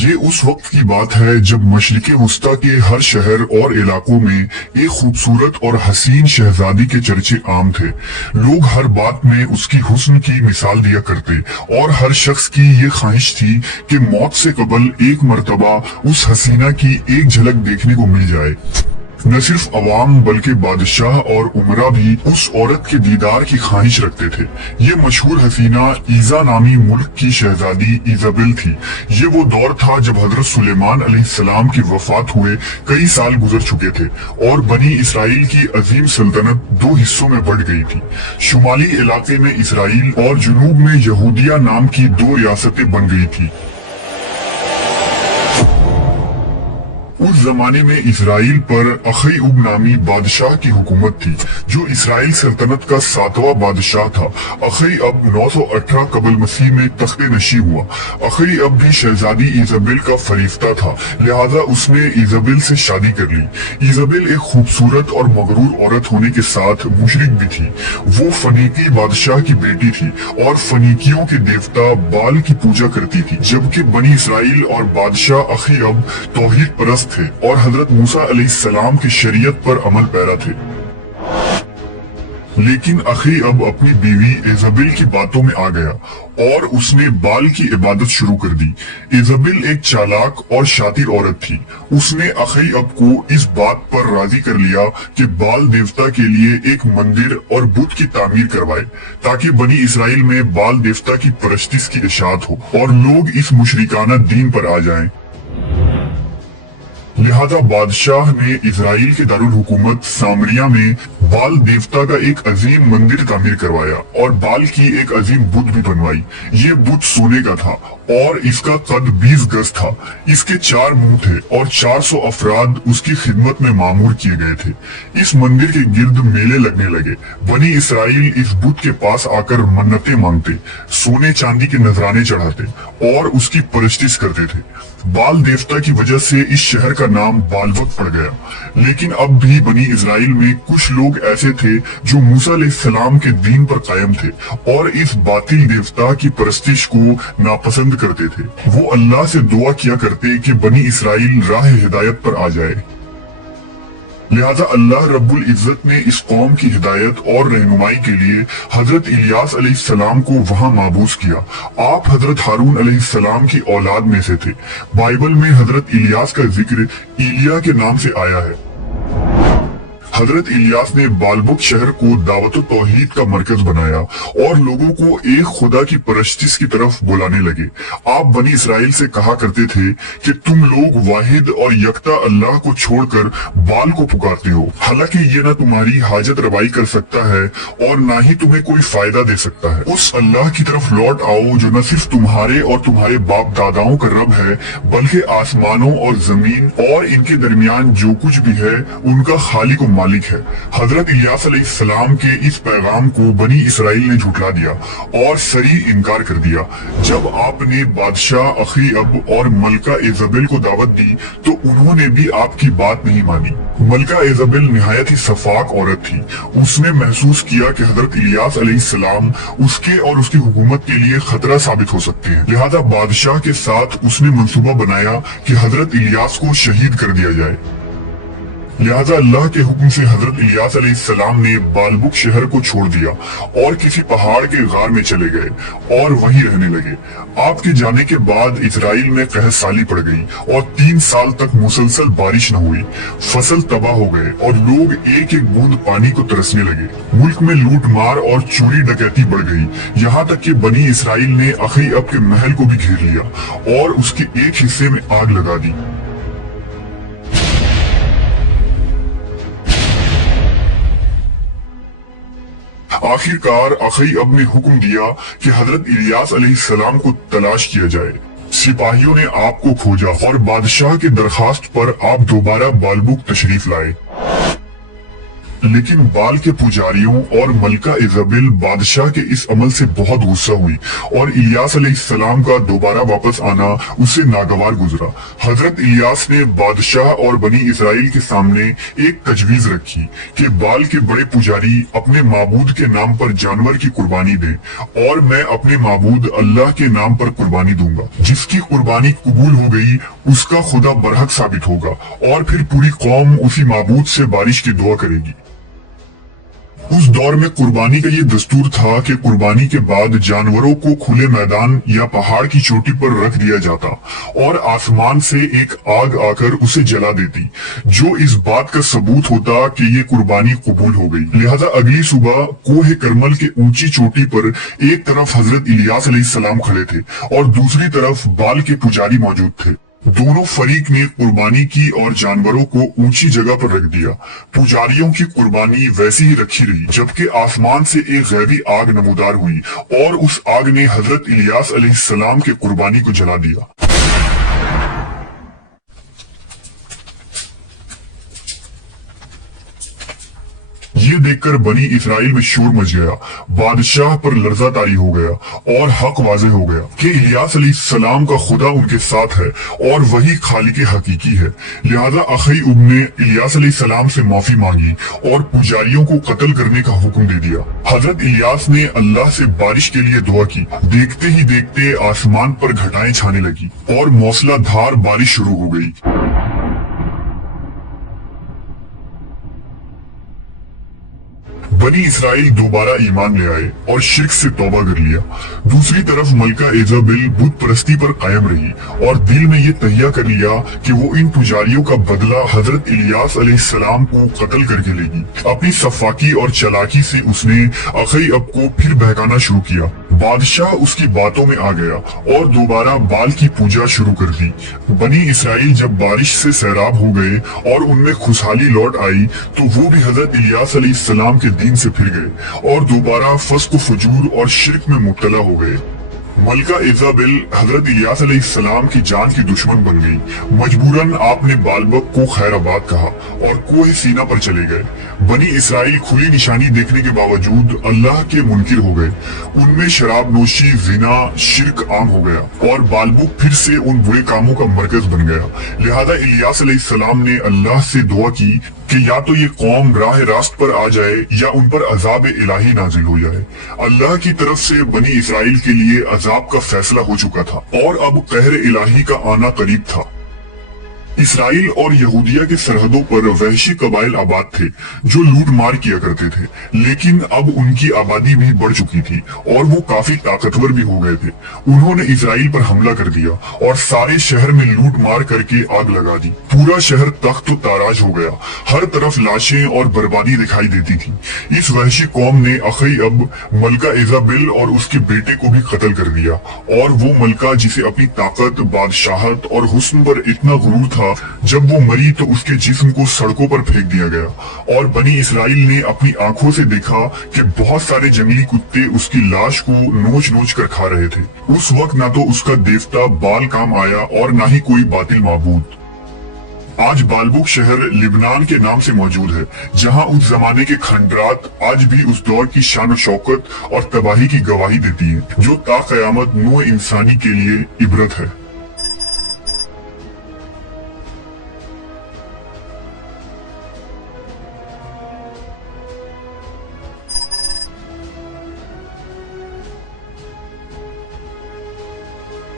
ये उस वक्त की बात है जब मशरिक़ वस्ता के हर शहर और इलाकों में एक खूबसूरत और हसीन शहजादी के चर्चे आम थे। लोग हर बात में उसकी हुस्न की मिसाल दिया करते और हर शख्स की ये ख्वाहिश थी कि मौत से कबल एक मर्तबा उस हसीना की एक झलक देखने को मिल जाए। न सिर्फ अवाम बल्कि बादशाह और उमरा भी उस औरत के दीदार की ख्वाहिश रखते थे। ये मशहूर हसीना ईजा नामी मुल्क की शहजादी इजाबेल थी। ये वो दौर था जब हजरत सुलेमान अलैहिस्सलाम की वफात हुए कई साल गुजर चुके थे और बनी इसराइल की अजीम सल्तनत दो हिस्सों में बढ़ गई थी। शुमाली इलाके में इसराइल और जुनूब में यहूदिया नाम की दो रियासतें बन गई थी। उस जमाने में इसराइल पर अखईउब नामी बादशाह की हुकूमत थी, जो इसराइल सल्तनत का 7वां बादशाह था। अखईउब 918 कबल मसीह में तख्ते नशी हुआ। अखईउब भी शहजादी इजाबेल का फरिश्ता था, लिहाजा उसने इजाबेल से शादी कर ली। इजाबेल एक खूबसूरत और मगरूर औरत होने के साथ मुशरिक भी थी। वो फनीकी बादशाह की बेटी थी और फनीकियों के देवता बाल की पूजा करती थी, जबकि बनी इसराइल और बादशाह अखईउब तौहीद परस्त थे और हजरत मूसा अलैहिस्सलाम की शरीयत पर अमल पैरा थे। लेकिन अखईउब अपनी बीवी इजाबेल की बातों में आ गया और उसने बाल की इबादत शुरू कर दी। इजाबेल एक चालाक और शातिर औरत थी। उसने अखईउब को इस बात पर राजी कर लिया कि बाल देवता के लिए एक मंदिर और बुत की तामीर करवाए, ताकि बनी इसराइल में बाल देवता की परस्तिश की इशाअत हो और लोग इस मुशरिकाना दीन पर आ जाएं। लिहाजा बादशाह ने इजराइल के दारुल हुकूमत सामरिया में बाल देवता का एक अजीम मंदिर तामीर करवाया और बाल की एक अजीम बुत भी बनवाई। ये बुत सोने का था और इसका कद 20 गज था। इसके 4 मुंह थे और 400 अफराद उसकी खिदमत में मामूर किए गए थे। इस मंदिर के गिर्द मेले लगने लगे। बनी इसराइल इस बुत के पास आकर मन्नतें मांगते, सोने चांदी के नजराने चढ़ाते और उसकी परस्तिश करते थे। बाल देवता की वजह से इस शहर का नाम बालवक पड़ गया। लेकिन अब भी बनी इसराइल में कुछ लोग ऐसे थे जो मूसा अलैहिस्सलाम के दीन पर कायम थे और इस बातिल देवता की परस्तिश को नापसंद करते थे। वो अल्लाह से दुआ किया करते कि बनी इसराइल राह हिदायत पर आ जाए। लिहाजा अल्लाह रब्बुल इज्जत ने इस कौम की हिदायत और रहनुमाई के लिए हजरत इलियास अलैहिस्सलाम को वहां माबूस किया। आप हजरत हारून अलैहिस्सलाम की औलाद में से थे। बाइबल में हजरत इलियास का जिक्र इलिया के नाम से आया है। हजरत इलियास ने बालबुक शहर को दावत तौहीद का मरकज बनाया और लोगों को एक खुदा की परस्तिश की तरफ बुलाने लगे। आप बनी इसराइल से कहा करते थे कि तुम लोग वाहिद और यकता अल्लाह को छोड़कर बाल को पुकारते हो, हालांकि ये न तुम्हारी हाजत रवाई कर सकता है और न ही तुम्हें कोई फायदा दे सकता है। उस अल्लाह की तरफ लौट आओ जो न सिर्फ तुम्हारे और तुम्हारे बाप दादाओं का रब है, बल्कि आसमानों और जमीन और इनके दरमियान जो कुछ भी है उनका खालिक मालिक है। हजरत इलियास अलैहिस्सलाम के इस पैगाम को बनी इसराइल ने झुठला दिया और सरी इनकार कर दिया। जब आपने बादशाह अखईउब और मलका इजाबेल को दावत दी तो उन्होंने भी आपकी बात नहीं मानी। मलका इजाबेल निहायत ही सफाक औरत थी। उसने महसूस किया कि हजरत इलियास अलैहिस्सलाम उसके और उसकी हुकूमत के लिए खतरा साबित हो सकते हैं। लिहाजा बादशाह के साथ उसने मंसूबा बनाया कि हजरत इलियास को शहीद कर दिया जाए। लिहाजा अल्लाह के हुक्म से हजरत इलियास अलैहिस्सलाम ने बालबुक शहर को छोड़ दिया और किसी पहाड़ के गार में चले गए और वहीं रहने लगे। आपके जाने के बाद इजराइल में कहत साली पड़ गई और 3 साल तक मुसलसल बारिश न हुई। फसल तबाह हो गए और लोग एक एक बूंद पानी को तरसने लगे। मुल्क में लूट मार और चोरी डकैती बढ़ गई, यहाँ तक कि बनी इसराइल ने अखईउब के महल को भी घेर लिया और उसके एक हिस्से में आग लगा दी। आखिरकार अखईउब ने हुक्म दिया कि हजरत इलियास अलैहिस्सलाम को तलाश किया जाए। सिपाहियों ने आपको खोजा और बादशाह की दरखास्त पर आप दोबारा बालबुक तशरीफ लाए। लेकिन बाल के पुजारियों और मलका इजाबेल बादशाह के इस अमल से बहुत गुस्सा हुई और इलियास अलैहिस्सलाम का दोबारा वापस आना उसे नागवार गुजरा। हजरत इलियास ने बादशाह और बनी इसराइल के सामने एक तजवीज रखी कि बाल के बड़े पुजारी अपने माबूद के नाम पर जानवर की कुर्बानी दें और मैं अपने माबूद अल्लाह के नाम पर कुर्बानी दूंगा। जिसकी कुर्बानी कबूल हो गई उसका खुदा बरहक साबित होगा और फिर पूरी कौम उसी माबूद से बारिश की दुआ करेगी। उस दौर में कुर्बानी का ये दस्तूर था कि कुर्बानी के बाद जानवरों को खुले मैदान या पहाड़ की चोटी पर रख दिया जाता और आसमान से एक आग आकर उसे जला देती, जो इस बात का सबूत होता कि ये कुर्बानी कबूल हो गई। लिहाजा अगली सुबह कोहे करमल के ऊंची चोटी पर एक तरफ हजरत इलियास अलैहिस्सलाम खड़े थे और दूसरी तरफ बाल के पुजारी मौजूद थे। दोनों फरीक ने कुर्बानी की और जानवरों को ऊंची जगह पर रख दिया। पुजारियों की कुर्बानी वैसी ही रखी रही, जबकि आसमान से एक गैबी आग नमूदार हुई और उस आग ने हजरत इलियास अलैहिस्सलाम के कुर्बानी को जला दिया। ये देखकर बनी इसराइल में शोर मच गया, बादशाह पर लर्जा तारी हो गया और हक वाजे हो गया कि इलियास अलैहिस्सलाम का खुदा उनके साथ है और वही खालिक हकीकी है। लिहाजा अखईउब ने इलियास अलैहिस्सलाम से माफी मांगी और पुजारियों को कत्ल करने का हुक्म दे दिया। हजरत इलियास ने अल्लाह से बारिश के लिए दुआ की। देखते ही देखते आसमान पर घटाएं छाने लगी और मौसलाधार बारिश शुरू हो गई। बनी इसराइल दोबारा ईमान ले आए और शिर्क से तौबा कर लिया। दूसरी तरफ मलका इजाबेल बुत परस्ती पर कायम रही और दिल में ये तहिया कर लिया कि वो इन पुजारियों का बदला हजरत इलियास अलैहिस्सलाम को कत्ल करके लेगी। अपनी सफाकी और चालाकी से उसने अखईउब को फिर बहकाना शुरू किया। बादशाह उसकी बातों में आ गया और दोबारा बाल की पूजा शुरू कर दी। बनी इसराइल जब बारिश से सैराब हो गए और उनमें खुशहाली लौट आई तो वो भी हजरत इलियास अलैहिस्सलाम के दीन से फिर गए और दोबारा फस्क फजूर और शिर्क में मुब्तला हो गए। मलका इजाबेल हजरत इलियास अलैहिस्सलाम की जान की दुश्मन बन गई। मजबूरन आपने बालबक को खैराबाद कहा और कोहे सीना पर चले गए। बनी इसराइल खुली निशानी देखने के बावजूद अल्लाह के मुनकिर हो गए। उनमें शराब नोशी, जिना, शिर्क आम हो गया और बालबुक फिर से उन बुरे कामों का मरकज बन गया। लिहाजा इलियास अलैहिस्सलाम ने अल्लाह से दुआ की कि या तो ये कौम राह रास्त पर आ जाए या उन पर अजाब इलाही नाजिल हो जाए। अल्लाह की तरफ से बनी इसराइल के लिए अजाब का फैसला हो चुका था और अब कहर इलाही का आना करीब था। इसराइल और यहूदिया के सरहदों पर वहशी कबाइल आबाद थे जो लूट मार किया करते थे, लेकिन अब उनकी आबादी भी बढ़ चुकी थी और वो काफी ताकतवर भी हो गए थे। उन्होंने इसराइल पर हमला कर दिया और सारे शहर में लूट मार करके आग लगा दी। पूरा शहर तख्त ताराज हो गया। हर तरफ लाशें और बर्बादी दिखाई देती थी। इस वहशी कौम ने अखईउब, मलका इजाबेल और उसके बेटे को भी कत्ल कर दिया और वो मलका जिसे अपनी ताकत, बादशाहत और हुस्न पर इतना गुरूर था, जब वो मरी तो उसके जिस्म को सड़कों पर फेंक दिया गया और बनी इसराइल ने अपनी आंखों से देखा कि बहुत सारे जंगली कुत्ते उसकी लाश को नोच नोच कर खा रहे थे। उस वक्त ना तो उसका देवता बाल काम आया और ना ही कोई बातिल माबूद। आज बालबुक शहर लिबनान के नाम से मौजूद है, जहां उस जमाने के खंडरात आज भी उस दौर की शान शौकत और तबाही की गवाही देती है, जो ता क़यामत नौ इंसानी के लिए इबरत है।